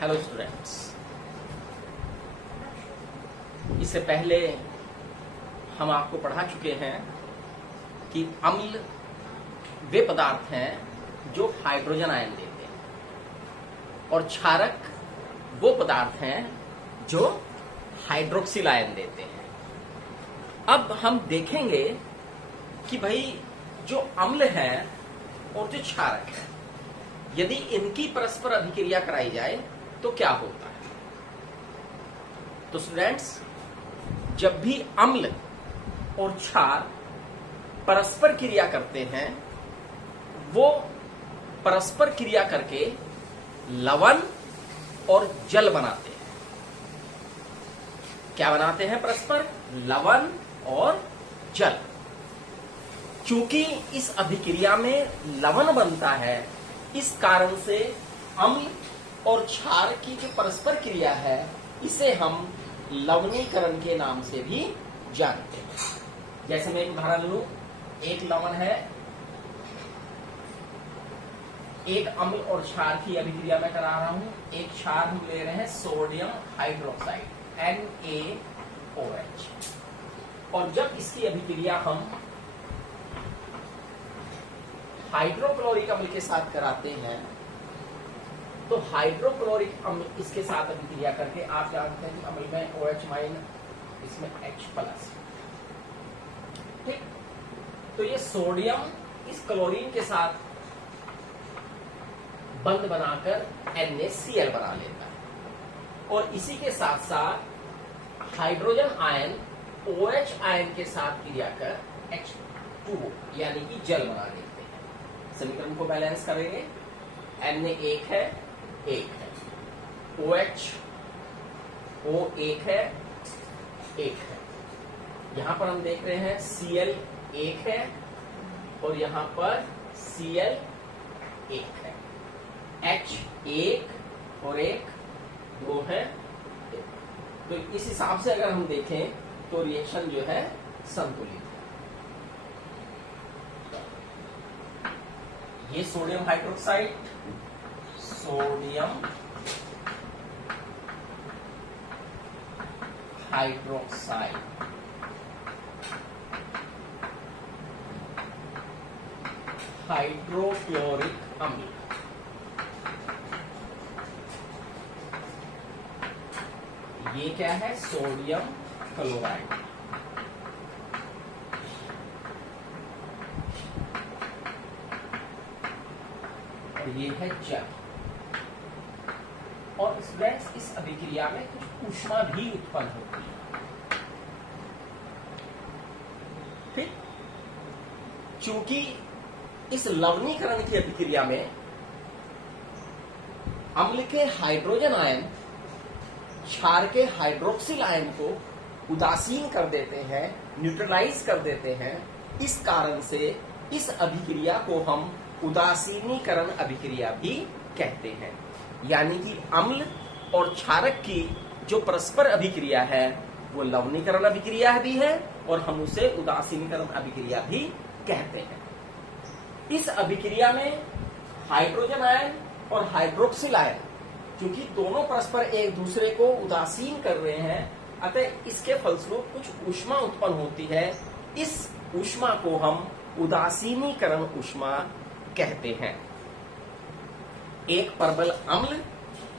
Hello students, इससे पहले हम आपको पढ़ा चुके हैं कि अम्ल वे पदार्थ हैं जो हाइड्रोजन आयन देते हैं और क्षारक वो पदार्थ हैं जो हाइड्रोक्सिल आयन देते हैं। अब हम देखेंगे कि भाई जो अम्ल है और जो क्षारक है, यदि इनकी परस्पर अभिक्रिया कराई जाए तो क्या होता है। तो स्टूडेंट्स, जब भी अम्ल और क्षार परस्पर क्रिया करते हैं, वो परस्पर क्रिया करके लवण और जल बनाते हैं। क्या बनाते हैं? परस्पर लवण और जल। चूंकि इस अभिक्रिया में लवण बनता है, इस कारण से अम्ल और क्षार की जो परस्पर क्रिया है, इसे हम लवणीकरण के नाम से भी जानते हैं। जैसे मैं एक उदाहरण लूं, एक लवण है, एक अम्ल और क्षार की अभिक्रिया में करा रहा हूं। एक क्षार हम ले रहे हैं सोडियम हाइड्रोक्साइड NaOH, और जब इसकी अभिक्रिया हम हाइड्रोक्लोरिक अम्ल के साथ कराते हैं, तो हाइड्रोक्लोरिक अम्ल इसके साथ अभिक्रिया करके, आप जानते हैं कि अम्ल में OH माइनस, इसमें H+। ठीक, तो ये सोडियम इस क्लोरीन के साथ बंध बनाकर NaCl बना लेता है, और इसी के साथ साथ हाइड्रोजन आयन OH आयन के साथ क्रिया कर H2O यानी कि जल बना लेते हैं। समीकरण को बैलेंस करेंगे। Na एक है, एक है, OH O एक है, एक है। यहां पर हम देख रहे हैं Cl एक है और यहां पर Cl एक है। H एक और एक, दो है। तो इस हिसाब से अगर हम देखें तो रिएक्शन जो है संतुलित है। ये sodium hydroxide, sodium hydroxide, hydrochloric अम्ल। ये क्या है? Sodium chloride. और ये है जल। और स्टूडेंट्स, इस अभिक्रिया में कुछ ऊष्मा भी उत्पन्न होती है। ठीक, चूंकि इस लवणीकरण की अभिक्रिया में अम्ल के हाइड्रोजन आयन क्षार के हाइड्रोक्सिल आयन को उदासीन कर देते हैं, न्यूट्रलाइज कर देते हैं। इस कारण से इस अभिक्रिया को हम उदासीनीकरण अभिक्रिया भी कहते हैं। यानी कि अम्ल और क्षारक की जो परस्पर अभिक्रिया है, वो लवणीकरण अभिक्रिया भी है और हम उसे उदासीनीकरण अभिक्रिया भी कहते हैं। इस अभिक्रिया में हाइड्रोजन आयन और हाइड्रोक्सिल आयन, क्योंकि दोनों परस्पर एक दूसरे को उदासीन कर रहे हैं, अतः इसके फलस्वरूप कुछ ऊष्मा उत्पन्न होती है। इस ऊष्मा को हम उदासीनीकरण ऊष्मा कहते हैं। एक प्रबल अम्ल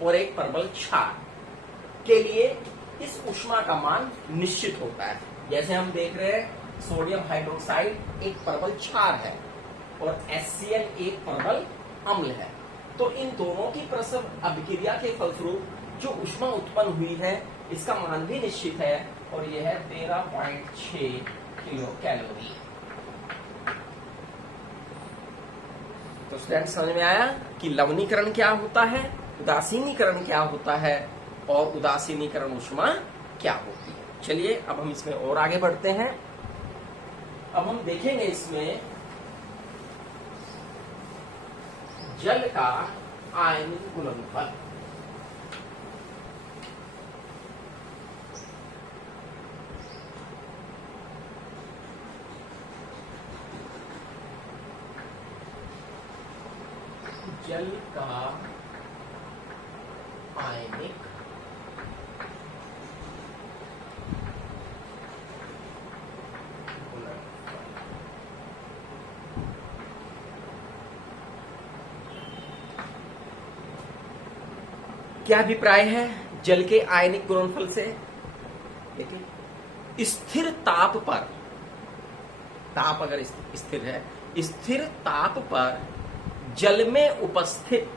और एक प्रबल क्षार के लिए इस ऊष्मा का मान निश्चित होता है। जैसे हम देख रहे हैं, सोडियम हाइड्रोक्साइड एक प्रबल क्षार है और HCl एक प्रबल अम्ल है। तो इन दोनों की परस्पर अभिक्रिया के फलस्वरूप जो ऊष्मा उत्पन्न हुई है, इसका मान भी निश्चित है, और यह है 13.6 किलो कैलोरी। तो स्टूडेंट, समझ में आया कि लवणीकरण क्या होता है, उदासीनीकरण क्या होता है और उदासीनीकरण ऊष्मा क्या होती है। चलिए अब हम इसमें और आगे बढ़ते हैं। अब हम देखेंगे इसमें जल का आयनिक गुणनफल। जल का आयनिक गुणनफल। क्या अभिप्राय है जल के आयनिक गुणनफल से? देखिए, स्थिर ताप पर, ताप अगर स्थिर है, स्थिर ताप पर जल में उपस्थित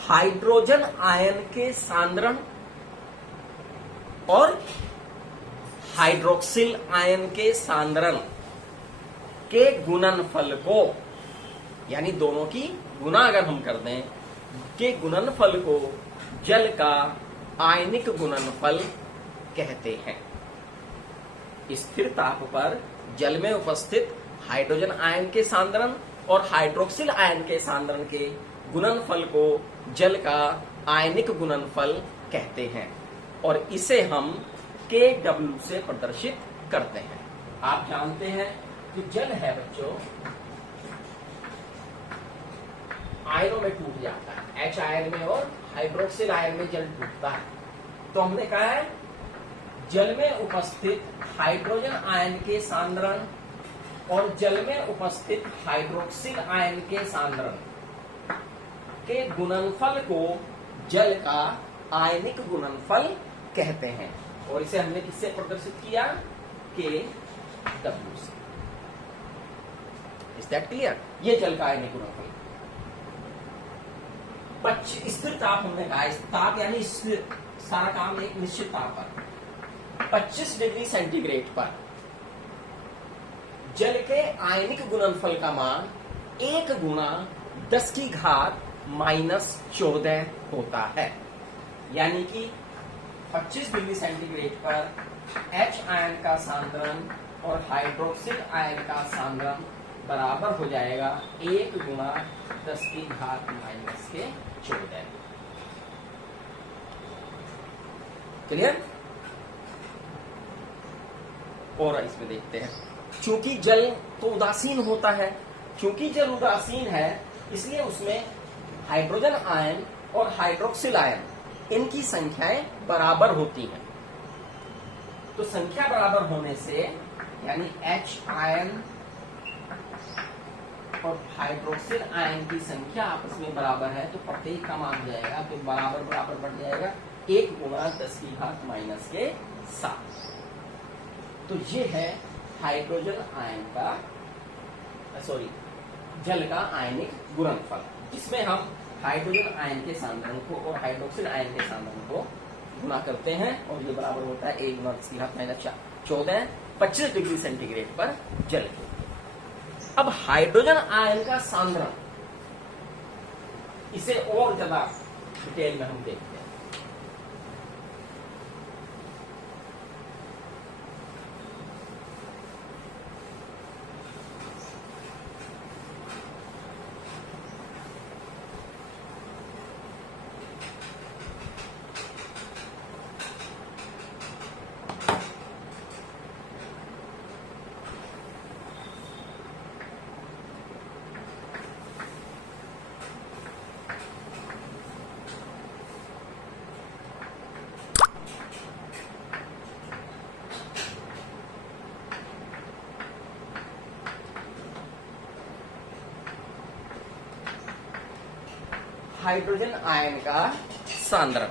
हाइड्रोजन आयन के सांद्रण और हाइड्रोक्सिल आयन के सांद्रण के गुणनफल को, यानी दोनों की गुना अगर हम कर दें, के गुणनफल को जल का आयनिक गुणनफल कहते हैं। स्थिर ताप पर जल में उपस्थित हाइड्रोजन आयन के सांद्रण और हाइड्रोक्सिल आयन के सांद्रण के गुणनफल को जल का आयनिक गुणनफल कहते हैं और इसे हम Kw से प्रदर्शित करते हैं। आप जानते हैं कि जल है बच्चों, आयनों में टूट जाता है, H आयन में और हाइड्रोक्सिल आयन में जल टूटता है। तो हमने कहा है जल में उपस्थित हाइड्रोजन आयन के सांद्रण और जल में उपस्थित हाइड्रोक्सिल आयन के सांद्रण के गुणनफल को जल का आयनिक गुणनफल कहते हैं और इसे हमने किससे प्रदर्शित किया? Kw से। Is that clear? ये जल का आयनिक गुणनफल। स्थिर ताप हमने कहा, ताप यानी सारा काम एक निश्चित ताप पर 25 डिग्री सेंटीग्रेड पर जल के आयनिक गुणनफल का मान 1 गुणा 10 की घात -14 होता है। यानी कि 25 डिग्री सेंटीग्रेड पर H आयन का सांद्रण और हाइड्रोक्सिल आयन का सांद्रण बराबर हो जाएगा 1 गुणा 10 की घात -14। क्लियर? और इसमें देखते हैं, चूंकि जल तो उदासीन होता है, चूंकि जल उदासीन है इसलिए उसमें हाइड्रोजन आयन और हाइड्रोक्सिल आयन इनकी संख्याएं बराबर होती हैं। तो संख्या बराबर होने से यानी H आयन और हाइड्रोक्सिल आयन की संख्या आपस में बराबर है तो प्रत्येक का मान हो जाएगा, तो बराबर बराबर बढ़ जाएगा 1 गुणा 10 की घात -7। तो ये है हाइड्रोजन आयन का जल का आयनिक गुणनफल, जिसमें हम हाइड्रोजन आयन के सांद्रण को और हाइड्रोक्सिल आयन के सांद्रण को गुणा करते हैं और ये बराबर होता है 1 गुणा 10 की घात -14 25 डिग्री सेंटीग्रेड पर जल के। अब हाइड्रोजन आयन का सांद्रण, इसे और ज्यादा डिटेल में हम देखते हैं। हाइड्रोजन आयन का सांद्रण।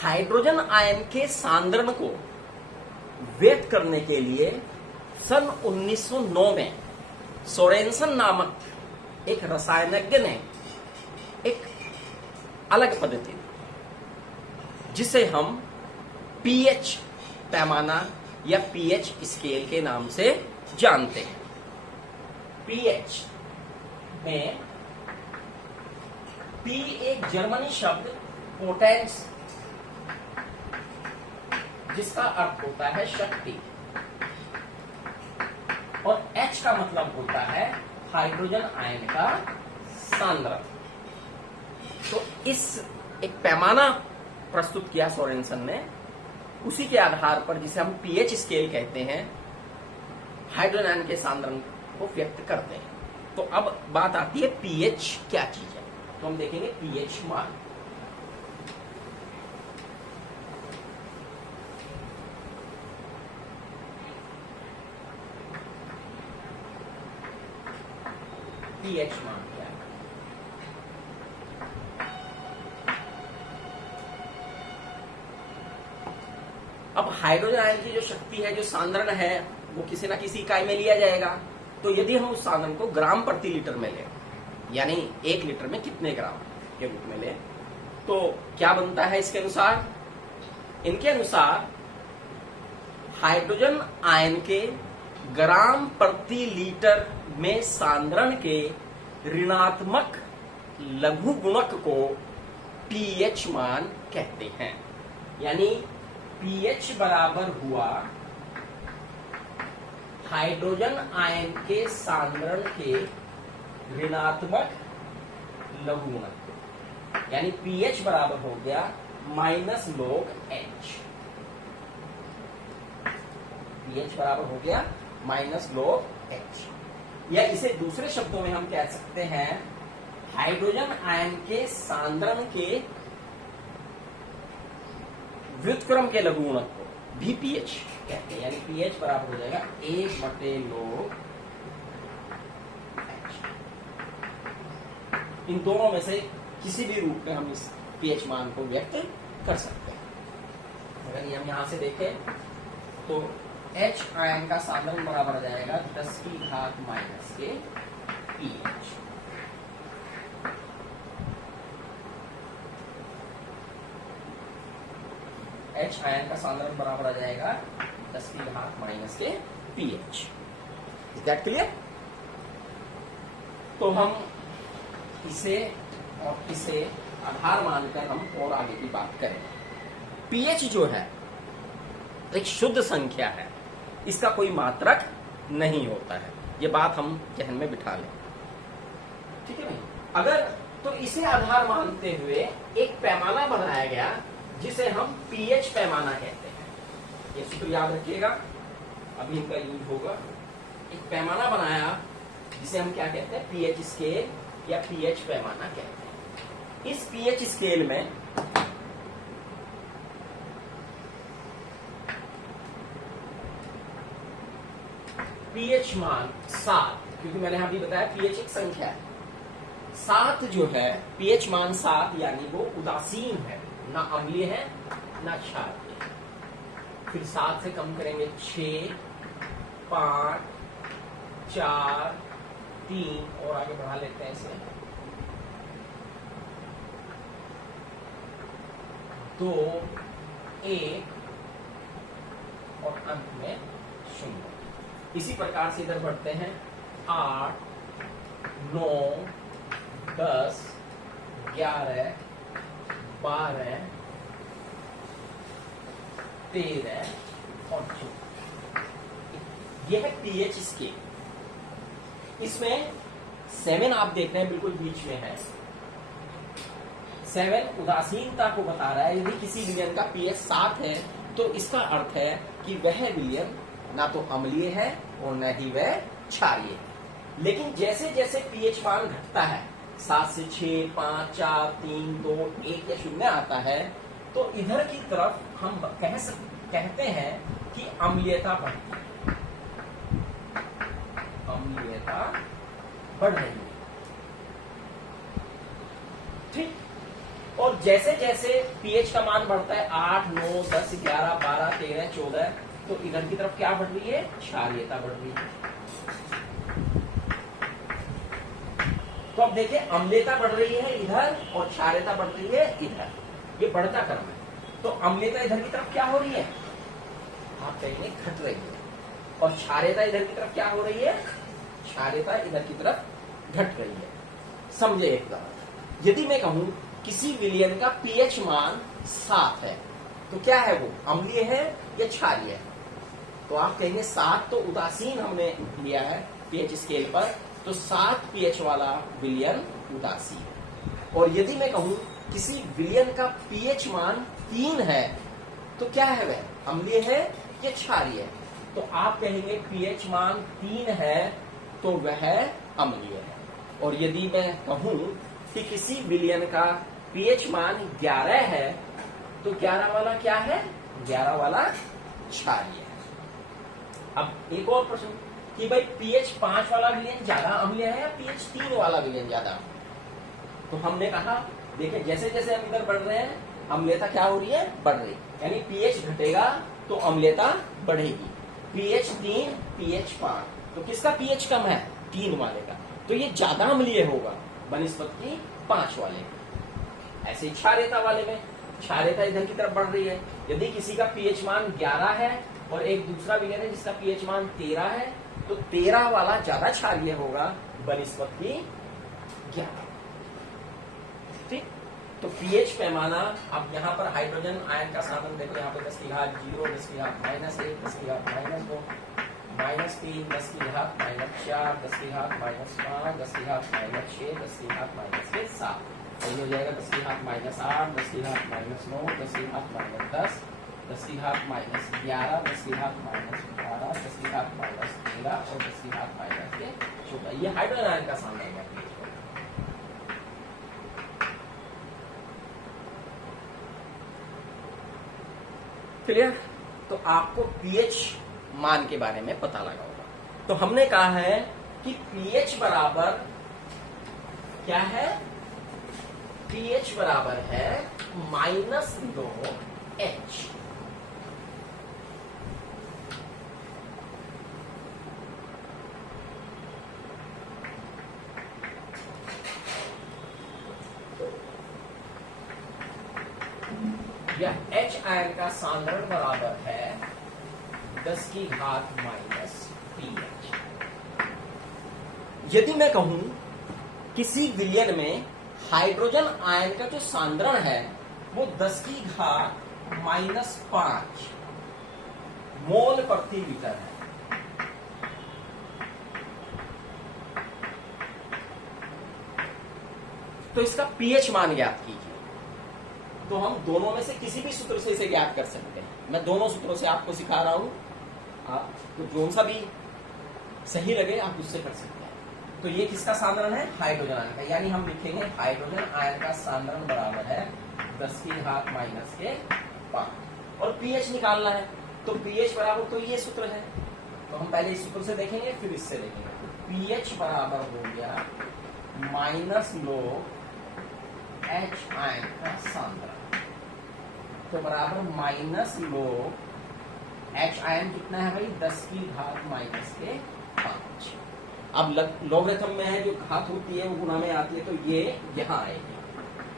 हाइड्रोजन आयन के सांद्रण को व्यक्त करने के लिए सन 1909 में सोरेनसन नामक एक रसायनज्ञ ने एक अलग पद्धति दी, जिसे हम पीएच पैमाना या पीएच स्केल के नाम से जानते हैं। पीएच में पी एक जर्मनी शब्द पोटेंस, जिसका अर्थ होता है शक्ति, और H का मतलब होता है हाइड्रोजन आयन का सांद्रण। तो इस एक पैमाना प्रस्तुत किया सोरेनसन ने, उसी के आधार पर जिसे हम पीएच स्केल कहते हैं, हाइड्रोजन आयन के सांद्रण को व्यक्त करते हैं। तो अब बात आती है पीएच क्या चीज है। तो हम देखेंगे पीएच मान। पीएच मान क्या है? अब हाइड्रोजन आयन की जो शक्ति है, जो सांद्रण है, वो किसी ना किसी इकाई में लिया जाएगा। तो यदि हम उस सांद्रण को ग्राम प्रति लीटर में लें, यानी 1 लीटर में कितने ग्राम के रूप में लें, तो क्या बनता है इसके अनुसार? इनके अनुसार हाइड्रोजन आयन के ग्राम प्रति लीटर में सांद्रण के ऋणात्मक लघु गुणक को पीएच मान कहते हैं। यानी पीएच बराबर हुआ हाइड्रोजन आयन के सांद्रण के ऋणात्मक लघु गुणक, यानी पीएच बराबर हो गया माइनस log H। पीएच बराबर हो गया माइनस log H, या इसे दूसरे शब्दों में हम कह सकते हैं हाइड्रोजन आयन के सांद्रण के व्युत्क्रम के लघु गुणक को भी पीएच कहते हैं। यानी पीएच बराबर हो जाएगा 1/log H। इन दोनों में से किसी भी रूप में हम इस पीएच मान को व्यक्त कर सकते हैं। अगर हम यहां से देखें तो H आयन का सांद्रण बराबर हो जाएगा 10 की घात माइनस के पीएच। H आयन का सांद्रण बराबर आ जाएगा 10 की घात माइनस के पीएच। Is that clear? तो हम इसे और इसे आधार मानकर हम और आगे की बात करें। पीएच जो है एक शुद्ध संख्या है, इसका कोई मात्रक नहीं होता है। ये बात हम जहन में बिठा लें, ठीक है भाई। अगर तो इसे आधार मानते हुए एक पैमाना बनाया गया जिसे हम पीएच पैमाना कहते हैं। ये सूत्र याद रखिएगा, अभी इनका यूज होगा। एक पैमाना बनाया जिसे हम क्या कहते हैं? पीएच स्केल या पीएच पैमाना कहते हैं। इस पीएच स्केल में पीएच मान 7, क्योंकि मैंने अभी बताया पीएच एक संख्या है। 7 जो है पीएच मान 7, यानी वो उदासीन है, ना अम्लीय है ना क्षारीय। फिर 7 से कम करेंगे 6, 5, 4, 3 और आगे बढ़ा लेते हैं इसे 2, 1 और अंत में 0। इसी प्रकार से इधर बढ़ते हैं 8, 9, 10, 11, 12, 13 और 14। यह है पीएच स्केल। इसमें 7 आप देख रहे हैं बिल्कुल बीच में है। 7 उदासीनता को बता रहा है। यदि किसी विलयन का पीएच 7 है तो इसका अर्थ है कि वह विलयन ना तो अम्लीय है और न ही वह क्षारीय। लेकिन जैसे जैसे पीएच मान घटता है, 7 से 6, 5, 4, 3, 2, 1 या 0 आता है, तो इधर की तरफ हम कहते हैं कि अम्लीयता बढ़ती है, अम्लीयता बढ़ रही है। ठीक। और जैसे जैसे पीएच का मान बढ़ता है 8, 9, 10, 11, 12, 13, 14, तो इधर की तरफ क्या बढ़ रही है? क्षारीयता बढ़ रही है। तो अब देखिए अम्लीयता बढ़ रही है इधर और क्षारीयता बढ़ रही है इधर। ये बढ़ता क्रम है। तो अम्लीयता इधर की तरफ क्या हो रही है? आप कहेंगे घट रही है। और क्षारीयता इधर की तरफ क्या हो रही है? क्षारीयता इधर की तरफ घट रही है। समझे एक बात, यदि मैं कहूं किसी विलयन का पीएच मान 7 है तो क्या है वो? अम्लीय है या क्षारीय है? तो आप कहेंगे 7 तो उदासीन हमने लिया है पीएच स्केल पर, तो 7 पीएच वाला विलयन उदासीन। और यदि मैं कहूं किसी विलयन का पीएच मान 3 है तो क्या है वह? अम्लीय है या क्षारीय है? तो आप कहेंगे पीएच मान 3 है तो वह अम्लीय है। और यदि मैं कहूं कि किसी विलयन का पीएच मान 11 है तो 11 वाला क्या है? 11 वाला क्षारीय है। अब एक और प्रश्न कि भाई पीएच 5 वाला विलयन ज्यादा अम्लीय है या पीएच 3 वाला विलयन ज्यादा अम्लीय? तो हमने कहा देखिए जैसे जैसे हम इधर बढ़ रहे हैं अम्लीयता क्या हो रही है? बढ़ रही, यानी पीएच घटेगा तो अम्लीयता बढ़ेगी। पीएच 3, पीएच 5, तो किसका पीएच कम है? 3 वाले का, तो ये ज्यादा अम्लीय होगा बनिस्बत की 5 वाले का। ऐसे क्षारीयता वाले में क्षारीयता इधर की तरफ बढ़ रही है। यदि किसी का पीएच मान 11 है और एक दूसरा विलयन है जिसका पीएच मान 13 है तो 13 वाला ज्यादा क्षारीय होगा बनिस्बत की 11। ठीक, तो पीएच पैमाना। अब यहाँ पर हाइड्रोजन आयन का साधन देखो, यहाँ पे 10 की घात 0, 10 की घात -1, 10 की घात -2, -3, 10 की घात -4, 10 की घात -5, 10 की घात -6, 10 की घात -7, तो हो जाएगा 10 की घात -8, 10 की घात -9, 10 की घात -10, 10 की घात -11, 10 की घात -12, 10 की घात -13 और 10 की घात -14। ये हाइड्रोजन आयन का साधन है। क्लियर? तो आपको पीएच मान के बारे में पता लगा होगा। तो हमने कहा है कि पीएच बराबर क्या है? पीएच बराबर है -2H। या H आयन का सांद्रण बराबर है 10 की घात -pH। यदि मैं कहूं किसी विलयन में हाइड्रोजन आयन का जो सांद्रण है वो 10 की घात -5 मोल प्रति लीटर है, तो इसका पीएच मान ज्ञात कीजिए। तो हम दोनों में से किसी भी सूत्र से इसे ज्ञात कर सकते हैं। मैं दोनों सूत्रों से आपको सिखा रहा हूं, आपको जो सा भी सही लगे आप उससे कर सकते हैं। तो ये किसका सांद्रण है? हाइड्रोजन आयन का, यानी हम लिखेंगे हाइड्रोजन आयन का सांद्रण बराबर है 10 की घात -5 और पीएच निकालना है। तो पीएच बराबर तो ये सूत्र है, तो हम पहले इस सूत्र से देखेंगे फिर इससे देखेंगे। पीएच बराबर हो गया -log H आयन का सांद्रण, तो बराबर -log H आयन कितना है भाई? 10 की घात -5। अब लॉगरिथम में है जो घात होती है वो गुना में आती है, तो ये यहाँ आएगी,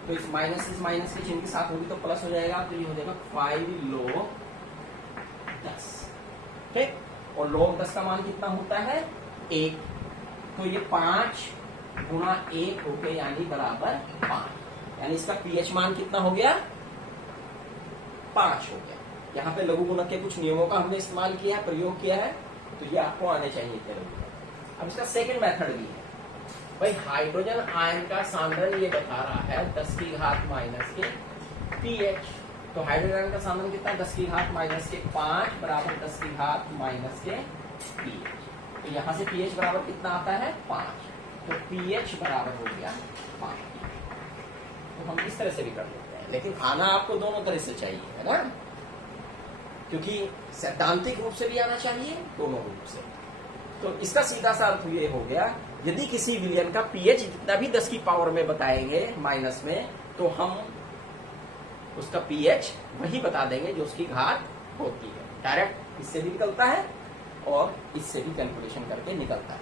तो इस माइनस के चिन्ह के साथ होगी तो प्लस हो जाएगा, तो ये हो जाएगा 5 log 10। ठीक, और log 10 का मान कितना होता है? 1, तो ये 5 गुना 1 हो गया यानी बराबर 5, यानी इसका पीएच मान कितना हो गया? 5 हो गया। यहाँ पे लघु गुणक के कुछ नियमों का हमने इस्तेमाल किया है, प्रयोग किया है, तो ये आपको आने चाहिए थे। अब इसका सेकंड मेथड भी है भाई। हाइड्रोजन आयन का सांद्रण ये बता रहा है 10 की घात के पीएच, तो हाइड्रोजन आयन का सांद्रण कितना? 10 की घात -5 बराबर 10 की घात के पीएच। तो यहाँ से पीएच बराबर कितना आता है? 5, तो पीएच बराबर हो गया 5। तो हम इस तरह से भी कर लेते हैं, लेकिन आना आपको दोनों तरह से चाहिए, है ना, क्योंकि सैद्धांतिक रूप से भी आना चाहिए, दोनों रूप से। तो इसका सीधा सा अर्थ ये हो गया, यदि किसी विलयन का पीएच जितना भी 10 की पावर में बताएंगे माइनस में, तो हम उसका पीएच वही बता देंगे जो उसकी घात होती है। डायरेक्ट इससे भी निकलता है और इससे भी कैलकुलेशन करके निकलता है।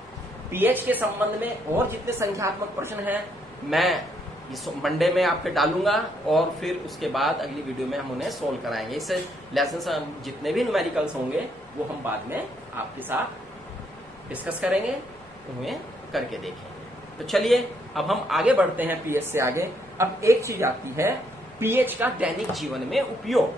पीएच के संबंध में और जितने संख्यात्मक प्रश्न हैं मैं इस मंडे में आपके डालूंगा और फिर उसके बाद अगली वीडियो में हम उन्हें सोल्व कराएंगे। इससे लेसन जितने भी न्यूमेरिकल्स होंगे वो हम बाद में आपके साथ डिस्कस करेंगे, उन्हें करके देखेंगे। तो चलिए अब हम आगे बढ़ते हैं पीएच से आगे। अब एक चीज आती है पीएच का दैनिक जीवन में उपयोग।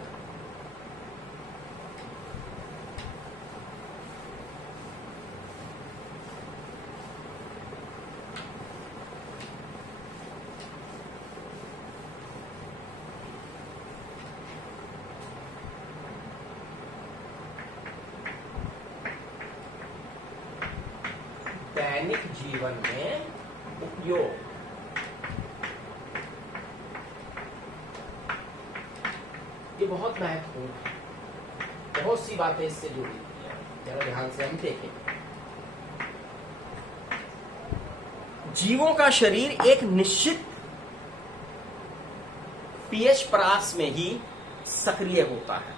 दैनिक जीवन में उपयोग। ये बहुत महत्वपूर्ण है, बहुत सी बातें इससे जुड़ी हुई हैं, जरा ध्यान से हम देखें। जीवों का शरीर एक निश्चित पीएच परास में ही सक्रिय होता है,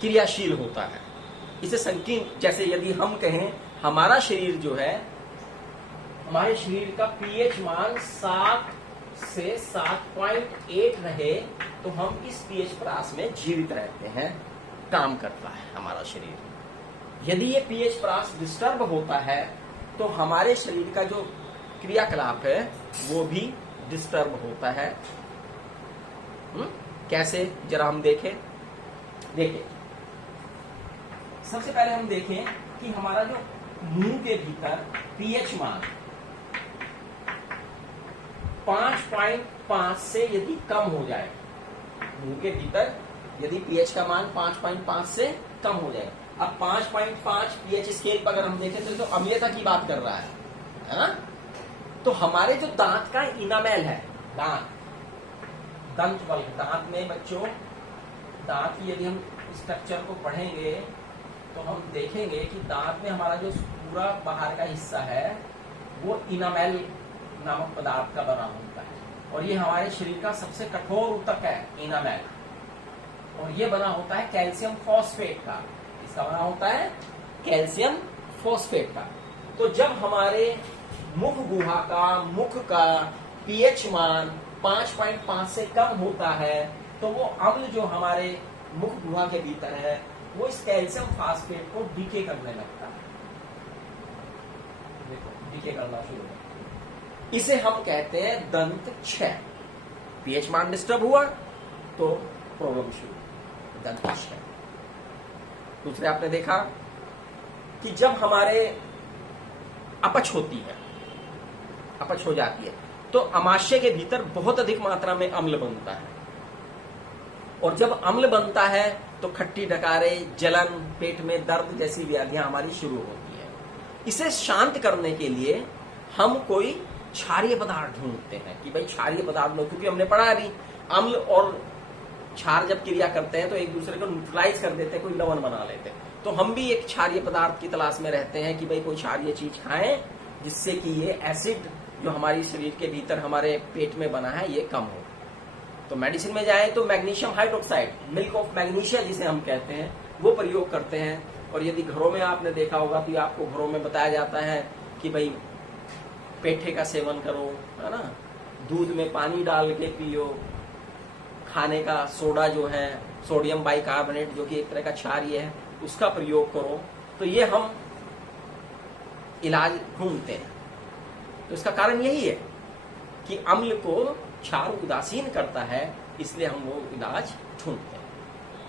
क्रियाशील होता है। इसे संकीर्ण, जैसे यदि हम कहें हमारा शरीर जो है, हमारे शरीर का पीएच मान 7 से 7.8 रहे तो हम इस पीएच परास में जीवित रहते हैं, काम करता है हमारा शरीर। यदि ये पीएच परास डिस्टर्ब होता है तो हमारे शरीर का जो क्रियाकलाप है वो भी डिस्टर्ब होता है। कैसे, जरा हम देखें। देखिए, सबसे पहले हम देखें कि हमारा जो मुंह के भीतर पीएच मान 5.5 से यदि कम हो जाए, मुंह के भीतर यदि पीएच का मान 5.5 से कम हो जाए, अब 5.5 पीएच स्केल पर अगर हम देखें तो अम्लीयता की बात कर रहा है ना। तो हमारे जो दांत का इनामेल है, दंत बल्ब, दांत में बच्चों, दांत की यदि हम स्ट्रक्चर को पढ़ेंगे तो हम देखेंगे कि दांत में हमारा जो पूरा बाहर का हिस्सा है वो इनामेल नामक पदार्थ का बना होता है, और ये हमारे शरीर का सबसे कठोर ऊतक है इनामेल, और ये बना होता है कैल्शियम फॉस्फेट का। इसका बना होता है कैल्शियम फॉस्फेट का। तो जब हमारे मुख गुहा का, मुख का पीएच मान 5.5 से कम होता है तो वो अम्ल जो हमारे मुख गुहा के भीतर है वो इस कैल्शियम फॉस्फेट को डीके करने लगता है। देखो, डीके करना शुरू होता है। इसे हम कहते हैं दंत क्षय। पीएच मान डिस्टर्ब हुआ तो प्रॉब्लम शुरू, दंत क्षय। दूसरे आपने देखा कि जब हमारे अपच होती है, अपच हो जाती है तो अमाशय के भीतर बहुत अधिक मात्रा में अम्ल बनता है, और जब अम्ल बनता है तो खट्टी डकारे, जलन, पेट में दर्द जैसी व्याधियां हमारी शुरू होती है। इसे शांत करने के लिए हम कोई क्षारीय पदार्थ ढूंढते हैं कि भाई क्षारीय पदार्थ लो, क्योंकि हमने पढ़ा अभी अम्ल और क्षार जब क्रिया करते हैं तो एक दूसरे को न्यूट्रलाइज कर देते हैं, कोई लवण बना लेते हैं। तो हम भी एक क्षारीय पदार्थ की तलाश में रहते हैं कि भाई कोई क्षारीय चीज खाएं जिससे कि ये एसिड जो हमारी शरीर के भीतर हमारे पेट में बना है ये कम हो। तो मेडिसिन में जाए तो magnesium hydroxide, milk of magnesia जिसे हम कहते हैं, वो प्रयोग करते हैं। और यदि घरों में आपने देखा होगा तो आपको घरों में बताया जाता है कि भाई पेठे का सेवन करो, है ना, दूध में पानी डाल के पियो, खाने का सोडा जो है सोडियम बाइकार्बोनेट जो कि एक तरह का क्षारीय है उसका प्रयोग करो। तो ये हम इलाज ढूंढते हैं। तो इसका कारण यही है कि अम्ल को क्षार उदासीन करता है, इसलिए हम वो इलाज ढूंढते हैं।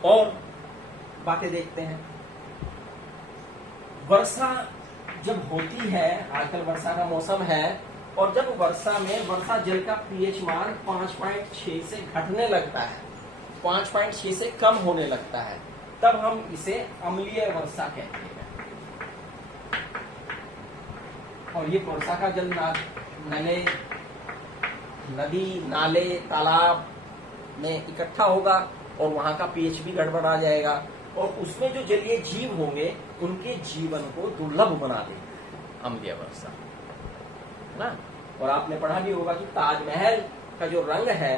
और बातें देखते हैं, वर्षा जब होती है, आजकल वर्षा का मौसम है, और जब वर्षा में वर्षा जल का पीएच मान 5.6 से घटने लगता है, 5.6 से कम होने लगता है, तब हम इसे अम्लीय वर्षा कहते हैं। और ये वर्षा का जल नले, नदी, नाले, तालाब में इकट्ठा होगा और वहां का पीएच भी गड़बड़ा जाएगा, और उसमें जो जलीय जीव होंगे उनके जीवन को दुर्लभ बना देगा अम्लीय वर्षा, है ना। और आपने पढ़ा भी होगा कि ताजमहल का जो रंग है,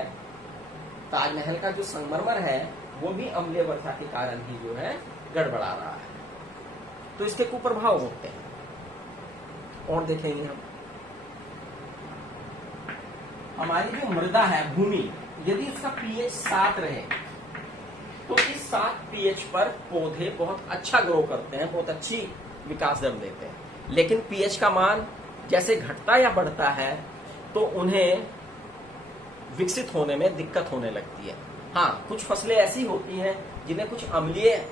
ताजमहल का जो संगमरमर है, वो भी अम्लीय वर्षा के कारण ही जो है गड़बड़ा रहा है। तो इसके कुप्रभाव होते हैं। और देखेंगे हम, हमारी जो मृदा है, भूमि, यदि उसका पीएच 7 रहे तो इस 7 पीएच पर पौधे बहुत अच्छा ग्रो करते हैं, बहुत अच्छी विकास दर देते हैं। लेकिन पीएच का मान जैसे घटता या बढ़ता है तो उन्हें विकसित होने में दिक्कत होने लगती है। हाँ, कुछ फसलें ऐसी होती हैं जिन्हें कुछ अम्लीय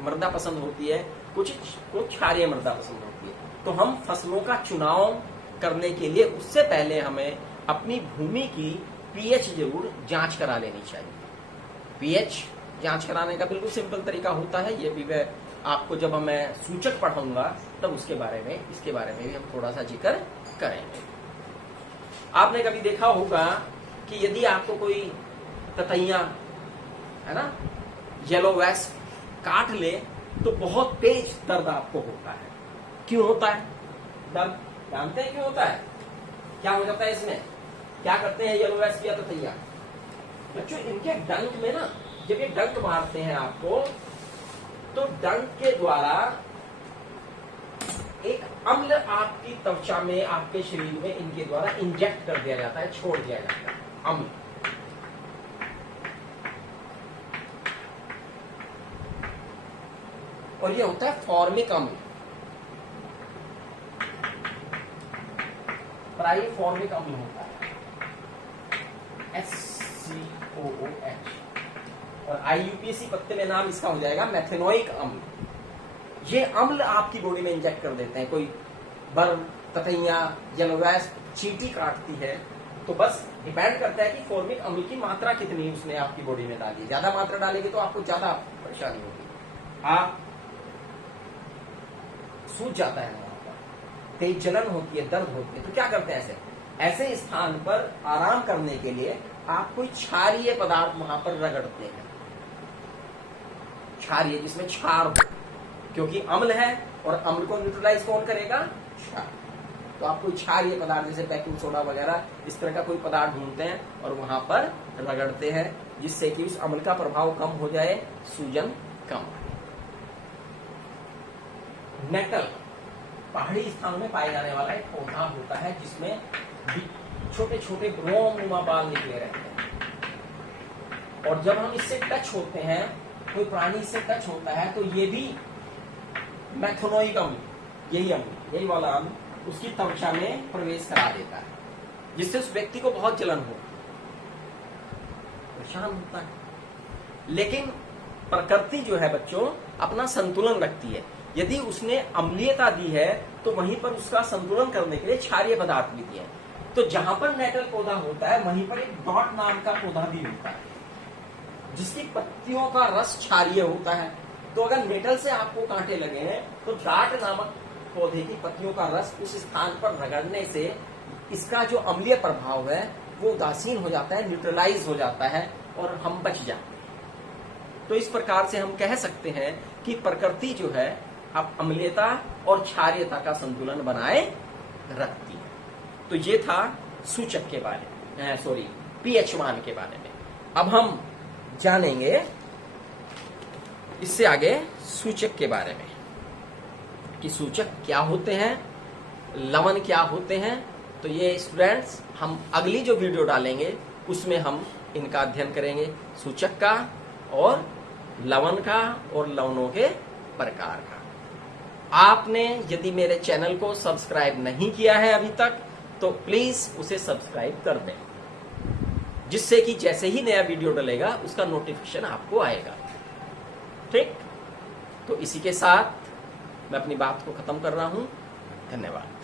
मृदा पसंद होती है, कुछ क्षारीय मृदा पसंद होती है। तो हम फसलों का चुनाव करने के लिए उससे पहले हमें अपनी भूमि की पीएच जरूर जांच करा लेनी चाहिए। पीएच जांच कराने का बिल्कुल सिंपल तरीका होता है, ये भी मैं आपको जब मैं सूचक पढ़ाऊंगा तब इसके बारे में भी हम थोड़ा सा जिक्र करेंगे। आपने कभी देखा होगा कि यदि आपको कोई ततैया है ना, येलो वेस्ट काट ले तो बहुत तेज दर्द आपको होता है। क्यों होता है दर्द? जानते हैं क्यों होता है? क्या हो जाता है इसमें? क्या करते हैं येलो वेस्ट या ततैया? बच्चों इनके डंक में ना, जब ये डंक मारते हैं आपको, तो डंक के द्वारा एक अम्ल आपकी त्वचा में, आपके शरीर में इनके द्वारा इंजेक्ट कर दिया जाता है, छोड़ दिया जाता है अम्ल। और ये होता है फॉर्मिक अम्ल, फॉर्मिक अम्ल होता है, SCOOH। और IUPAC पत्ते में नाम इसका हो जाएगा मेथेनोइक अम्ल। ये अम्ल आपकी बॉडी में इंजेक्ट कर देते हैं। कोई बर्म, ततैया, येलो वेस्ट चींटी काटती है तो बस डिपेंड करता है कि फॉर्मिक अम्ल की मात्रा कितनी उसने आपकी बॉडी में डाली। ज्यादा मात्रा डालेगी तो आपको ज्यादा परेशानी होगी, आप सूज जाता है, वहां पर तेज जलन होती है, दर्द होती है। तो क्या करते हैं ऐसे स्थान पर आराम करने के लिए आप कोई क्षारीय पदार्थ वहां पर रगड़ते हैं, क्षारीय जिसमें क्षार हो, क्योंकि अम्ल है और अम्ल को न्यूट्रलाइज कौन करेगा? क्षार। तो आप कोई क्षारीय पदार्थ जैसे बेकिंग सोडा वगैरह इस तरह का कोई पदार्थ ढूंढते हैं और वहां पर रगड़ते हैं, जिससे कि उस अम्ल का प्रभाव कम हो जाए, सूजन कम। नेटल पहाड़ी स्थानों में पाए जाने वाला एक पौधा होता है जिसमें छोटे छोटे ब्रोम बाल निकले रहते हैं। और जब हम इससे टच होते हैं, कोई प्राणी इससे टच होता है, तो ये भी मैथेनोइक अम्ल, यही वाला अम्ल उसकी त्वचा में प्रवेश करा देता है, जिससे उस व्यक्ति को बहुत जलन हो, परेशान होता है। लेकिन प्रकृति जो है बच्चों अपना संतुलन रखती है। यदि उसने अम्लीयता दी है तो वहीं पर उसका संतुलन करने के लिए क्षारीय पदार्थ भी दिए। तो जहां पर नेटल पौधा होता है वहीं पर एक डॉट नाम का पौधा भी होता है, जिसकी पत्तियों का रस क्षारीय होता है। तो अगर नेटल से आपको कांटे लगे हैं तो डाट नामक पौधे की पत्तियों का रस उस स्थान पर रगड़ने से इसका जो अम्लीय प्रभाव है वो उदासीन हो जाता है, न्यूट्रलाइज हो जाता है और हम बच जाते हैं। तो इस प्रकार से हम कह सकते हैं कि प्रकृति जो है अब अम्लीयता और क्षारीयता का संतुलन बनाए रखती है। तो ये था सूचक के बारे में, सॉरी पीएच मान के बारे में। अब हम जानेंगे इससे आगे सूचक के बारे में कि सूचक क्या होते हैं, लवण क्या होते हैं। तो ये स्टूडेंट्स हम अगली जो वीडियो डालेंगे उसमें हम इनका अध्ययन करेंगे, सूचक का और लवण का और लवणों के प्रकार का। आपने यदि मेरे चैनल को सब्सक्राइब नहीं किया है अभी तक तो प्लीज उसे सब्सक्राइब कर दें, जिससे कि जैसे ही नया वीडियो डलेगा उसका नोटिफिकेशन आपको आएगा। ठीक, तो इसी के साथ मैं अपनी बात को खत्म कर रहा हूं। धन्यवाद।